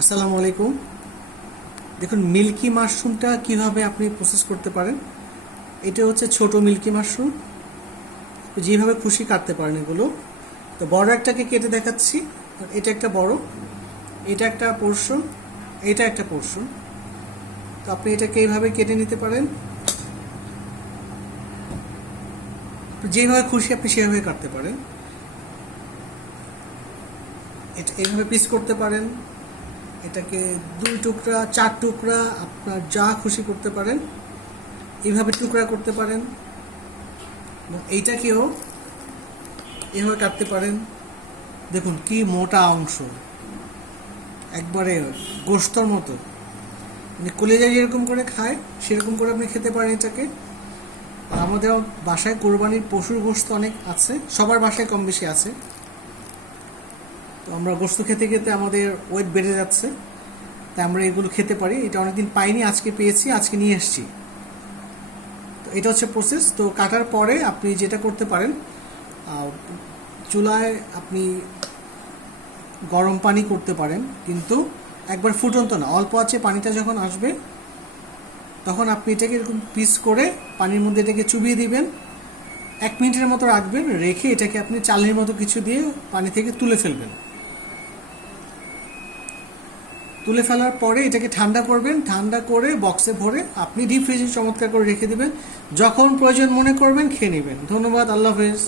আসসালামু আলাইকুম। দেখুন মিল্কি মাশরুমটা কিভাবে আপনি প্রসেস করতে পারেন। এটা হচ্ছে ছোট মিল্কি মাশরুম, যেভাবে খুশি কাটতে পারেন এগুলো। তো বড় একটাকে কেটে দেখাচ্ছি। এটা একটা বড়, এটা একটা পোর্শন, এটা একটা পোর্শন। তো আপনি এটাকে এইভাবে কেটে নিতে পারেন, যেভাবে খুশি আপনি সেভাবে কাটতে পারেন। এটা এইভাবে পিস করতে পারেন, এটাকে 2 টুকরা 4 টুকরা আপনার যা খুশি করতে পারেন, এইভাবে টুকরা করতে পারেন। এবং এইটাকেও এভাবে কাটতে পারেন। দেখুন কি মোটা অংশ, একবারে গোস্তর মতো, মানে কলেজা যেরকম করে খায় সেরকম করে আপনি খেতে পারেন এটাকে। আর আমাদের বাসায় কোরবানির পশুর গোস্ত অনেক আছে, সবার বাসায় কম বেশি আছে। তো আমরা গোস্ত খেতে খেতে আমাদের ওয়েট বেড়ে যাচ্ছে, তাই আমরা এগুলো খেতে পারি। এটা অনেকদিন পাইনি, আজকে পেয়েছি, আজকে নিয়ে এসেছি। তো এটা হচ্ছে প্রসেস। তো কাটার পরে আপনি যেটা করতে পারেন, চুলায় আপনি গরম পানি করতে পারেন, কিন্তু একবার ফুটন্ত না, অল্প আছে। পানিটা যখন আসবে তখন আপনি এটাকে এরকম পিস করে পানির মধ্যে এটাকে চুবিয়ে দিবেন। 1 মিনিটের মতো রাখবেন, রেখে এটাকে আপনি চালের মতো কিছু দিয়ে পানি থেকে তুলে ফেলবেন। তুলে ফেলার পরে এটাকে ঠান্ডা করবেন, ঠান্ডা করে বক্সে ভরে আপনি ডিপ ফ্রিজে চমৎকার করে রেখে দেবেন। যখন প্রয়োজন মনে করবেন খেয়ে নেবেন। ধন্যবাদ, আল্লাহ হাফেজ।